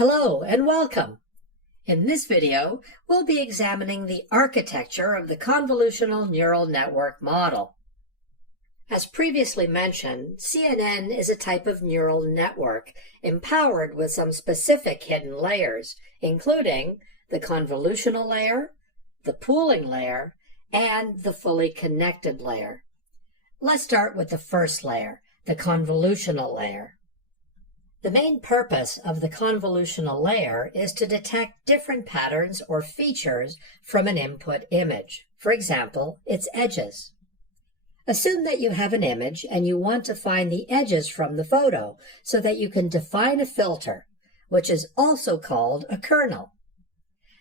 Hello and welcome. In this video, we'll be examining the architecture of the convolutional neural network model. As previously mentioned, CNN is a type of neural network empowered with some specific hidden layers, including the convolutional layer, the pooling layer, and the fully connected layer. Let's start with the first layer, the convolutional layer. The main purpose of the convolutional layer is to detect different patterns or features from an input image, for example, its edges. Assume that you have an image and you want to find the edges from the photo so that you can define a filter, which is also called a kernel.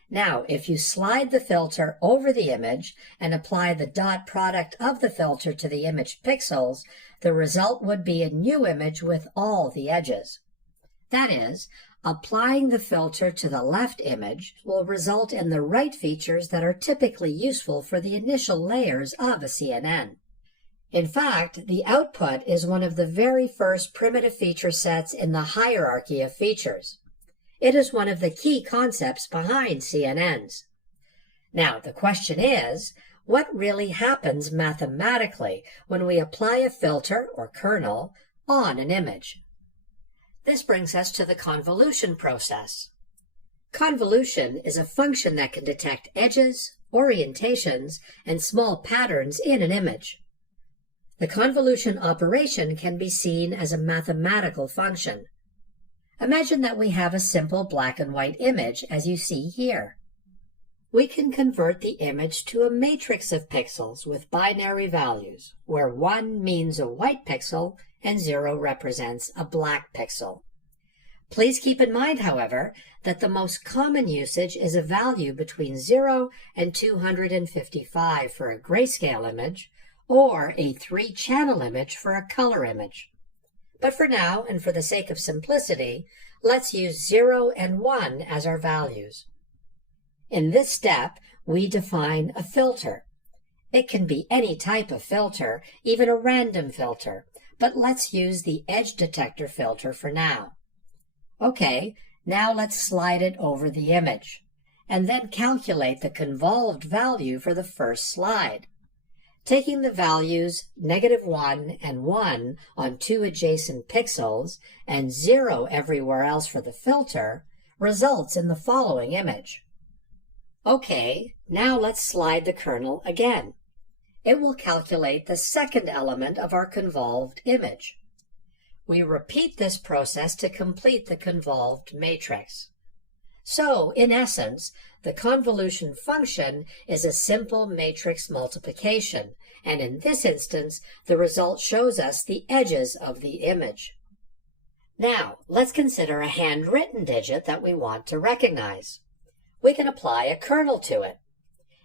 Now, if you slide the filter over the image and apply the dot product of the filter to the image pixels, the result would be a new image with all the edges. That is, applying the filter to the left image will result in the right features that are typically useful for the initial layers of a CNN. In fact, the output is one of the very first primitive feature sets in the hierarchy of features. It is one of the key concepts behind CNNs. Now, the question is, what really happens mathematically when we apply a filter or kernel on an image? This brings us to the convolution process. Convolution is a function that can detect edges, orientations, and small patterns in an image. The convolution operation can be seen as a mathematical function. Imagine that we have a simple black and white image, as you see here. We can convert the image to a matrix of pixels with binary values, where 1 means a white pixel and 0 represents a black pixel. Please keep in mind, however, that the most common usage is a value between 0 and 255 for a grayscale image, or a 3-channel image for a color image. But for now, and for the sake of simplicity, let's use 0 and 1 as our values. In this step, we define a filter. It can be any type of filter, even a random filter, but let's use the edge detector filter for now. Okay, now let's slide it over the image, and then calculate the convolved value for the first slide. Taking the values -1 and 1 on 2 adjacent pixels and 0 everywhere else for the filter results in the following image. Okay, now let's slide the kernel again. It will calculate the second element of our convolved image. We repeat this process to complete the convolved matrix. So, in essence, the convolution function is a simple matrix multiplication, and in this instance, the result shows us the edges of the image. Now, let's consider a handwritten digit that we want to recognize. We can apply a kernel to it.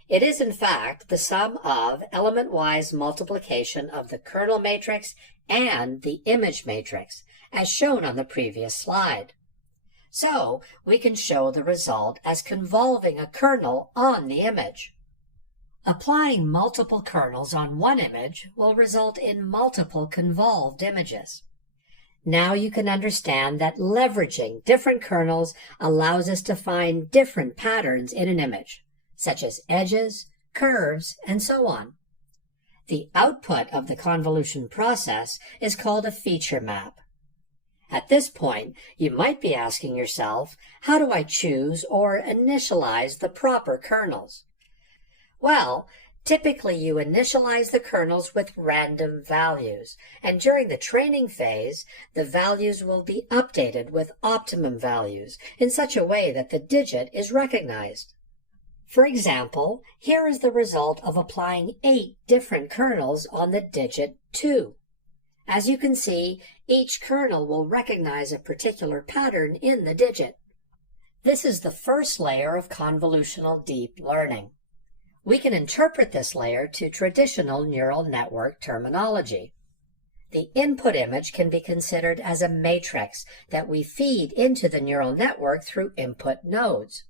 It is, in fact, the sum of element-wise multiplication of the kernel matrix and the image matrix, as shown on the previous slide. So, we can show the result as convolving a kernel on the image. Applying multiple kernels on one image will result in multiple convolved images. Now you can understand that leveraging different kernels allows us to find different patterns in an image, such as edges, curves, and so on. The output of the convolution process is called a feature map. At this point, you might be asking yourself, how do I choose or initialize the proper kernels? Well, typically you initialize the kernels with random values, and during the training phase, the values will be updated with optimum values in such a way that the digit is recognized. For example, here is the result of applying 8 different kernels on the digit 2. As you can see, each kernel will recognize a particular pattern in the digit. This is the first layer of convolutional deep learning. We can interpret this layer to traditional neural network terminology. The input image can be considered as a matrix that we feed into the neural network through input nodes.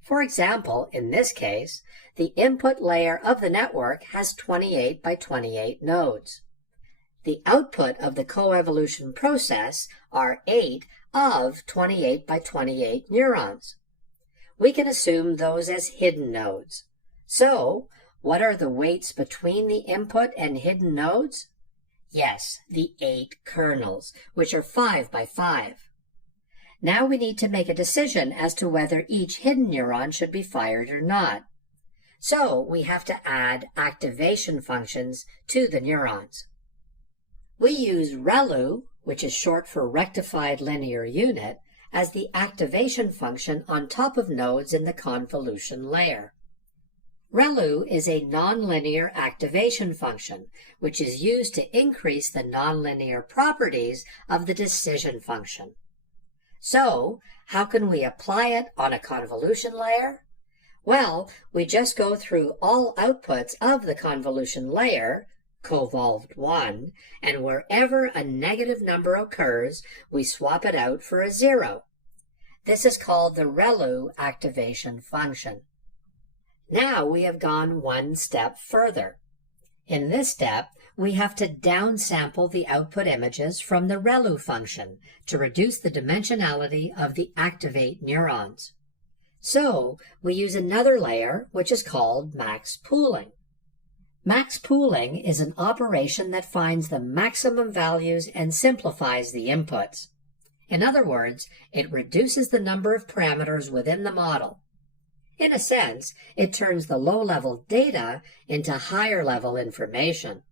For example, in this case, the input layer of the network has 28 by 28 nodes. The output of the coevolution process, R8, of 28 by 28 neurons. We can assume those as hidden nodes. So, what are the weights between the input and hidden nodes? Yes, the 8 kernels, which are 5 by 5. Now we need to make a decision as to whether each hidden neuron should be fired or not. So we have to add activation functions to the neurons. We use ReLU, which is short for rectified linear unit, as the activation function on top of nodes in the convolution layer. ReLU is a nonlinear activation function, which is used to increase the nonlinear properties of the decision function. So, how can we apply it on a convolution layer? Well, we just go through all outputs of the convolution layer, Conv1, and wherever a negative number occurs, we swap it out for a 0. This is called the ReLU activation function. Now we have gone one step further. In this step, we have to downsample the output images from the ReLU function to reduce the dimensionality of the activate neurons. So, we use another layer, which is called max pooling. Max pooling is an operation that finds the maximum values and simplifies the inputs. In other words, it reduces the number of parameters within the model. In a sense, it turns the low-level data into higher-level information.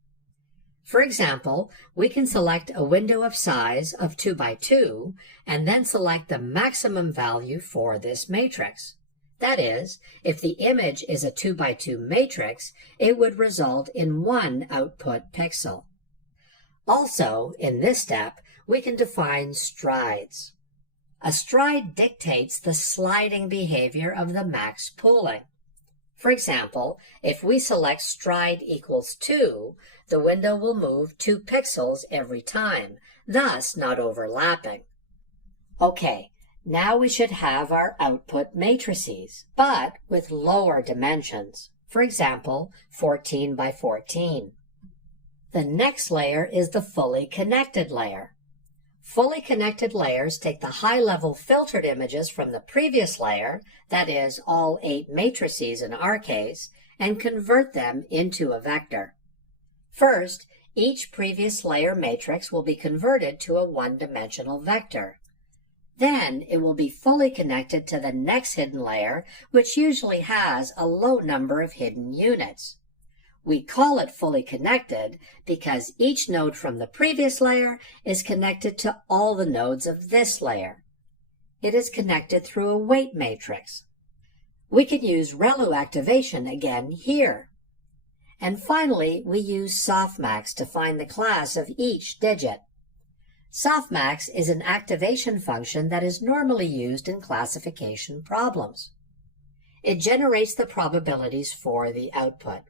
For example, we can select a window of size of 2 by 2 and then select the maximum value for this matrix. That is, if the image is a 2 by 2 matrix, it would result in 1 output pixel. Also, in this step, we can define strides. A stride dictates the sliding behavior of the max pooling. For example, if we select stride equals 2, the window will move 2 pixels every time, thus not overlapping. Okay, now we should have our output matrices, but with lower dimensions. For example, 14 by 14. The next layer is the fully connected layer. Fully connected layers take the high-level filtered images from the previous layer, that is, all 8 matrices in our case, and convert them into a vector. First, each previous layer matrix will be converted to a one-dimensional vector. Then it will be fully connected to the next hidden layer, which usually has a low number of hidden units. We call it fully connected because each node from the previous layer is connected to all the nodes of this layer. It is connected through a weight matrix. We can use ReLU activation again here. And finally, we use softmax to find the class of each digit. Softmax is an activation function that is normally used in classification problems. It generates the probabilities for the output.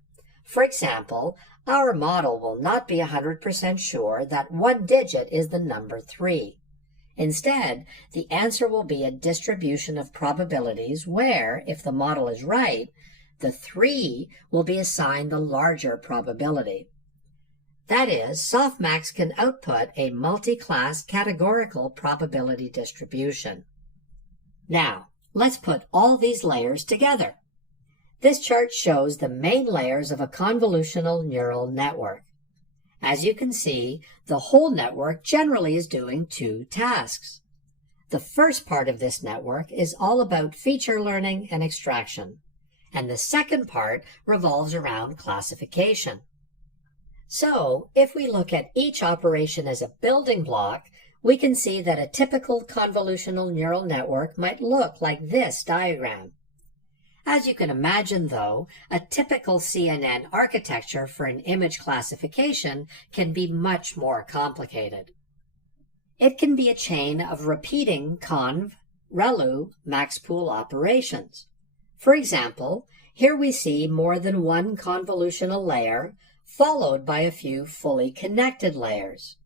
For example, our model will not be 100% sure that one digit is the number 3. Instead, the answer will be a distribution of probabilities where, if the model is right, the 3 will be assigned the larger probability. That is, softmax can output a multi-class categorical probability distribution. Now, let's put all these layers together. This chart shows the main layers of a convolutional neural network. As you can see, the whole network generally is doing 2 tasks. The first part of this network is all about feature learning and extraction, and the second part revolves around classification. So, if we look at each operation as a building block, we can see that a typical convolutional neural network might look like this diagram. As you can imagine, though, a typical CNN architecture for an image classification can be much more complicated. It can be a chain of repeating Conv, ReLU, max pool operations. For example, here we see more than one convolutional layer, followed by a few fully connected layers.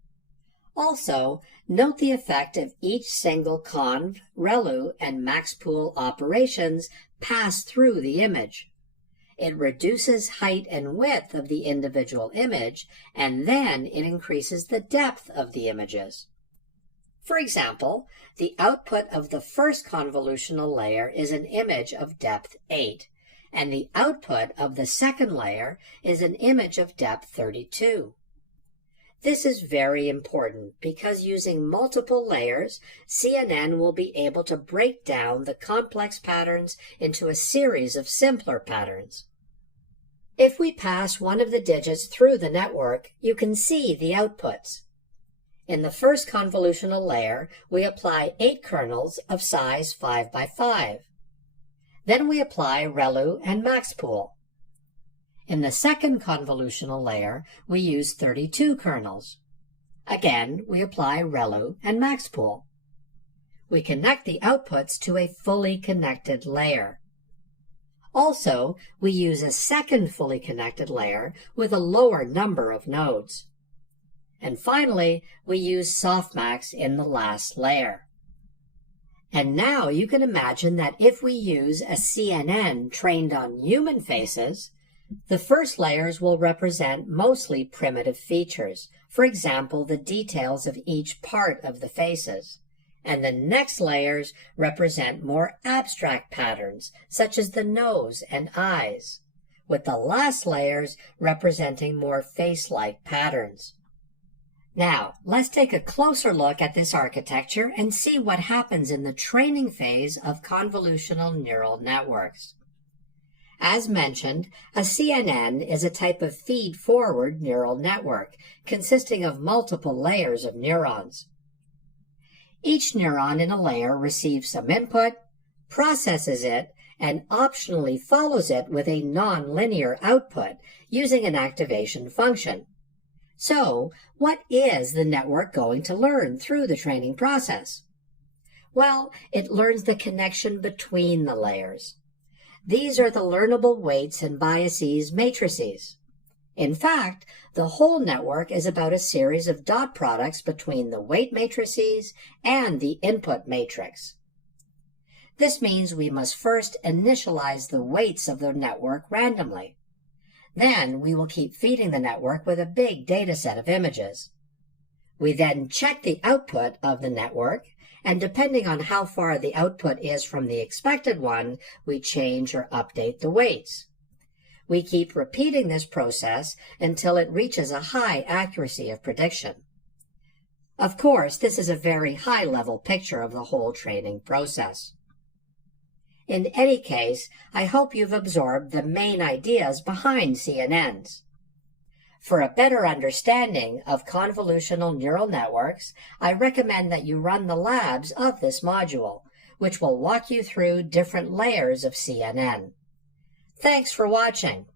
Also, note the effect of each single Conv, ReLU, and max pool operations pass through the image. It reduces height and width of the individual image, and then it increases the depth of the images. For example, the output of the first convolutional layer is an image of depth 8, and the output of the second layer is an image of depth 32. This is very important because using multiple layers, CNN will be able to break down the complex patterns into a series of simpler patterns. If we pass one of the digits through the network, you can see the outputs. In the first convolutional layer, we apply 8 kernels of size 5 by 5. Then we apply ReLU and maxpool. In the second convolutional layer, we use 32 kernels. Again, we apply ReLU and maxpool. We connect the outputs to a fully connected layer. Also, we use a second fully connected layer with a lower number of nodes. And finally, we use softmax in the last layer. And now you can imagine that if we use a CNN trained on human faces, the first layers will represent mostly primitive features, for example, the details of each part of the faces. And the next layers represent more abstract patterns, such as the nose and eyes, with the last layers representing more face-like patterns. Now, let's take a closer look at this architecture and see what happens in the training phase of convolutional neural networks. As mentioned, a CNN is a type of feed-forward neural network consisting of multiple layers of neurons. Each neuron in a layer receives some input, processes it, and optionally follows it with a nonlinear output using an activation function. So, what is the network going to learn through the training process? Well, it learns the connection between the layers. These are the learnable weights and biases matrices. In fact, the whole network is about a series of dot products between the weight matrices and the input matrix. This means we must first initialize the weights of the network randomly. Then we will keep feeding the network with a big data set of images. We then check the output of the network, and depending on how far the output is from the expected one, we change or update the weights. We keep repeating this process until it reaches a high accuracy of prediction. Of course, this is a very high-level picture of the whole training process. In any case, I hope you've absorbed the main ideas behind CNNs. For a better understanding of convolutional neural networks, I recommend that you run the labs of this module, which will walk you through different layers of CNN. Thanks for watching.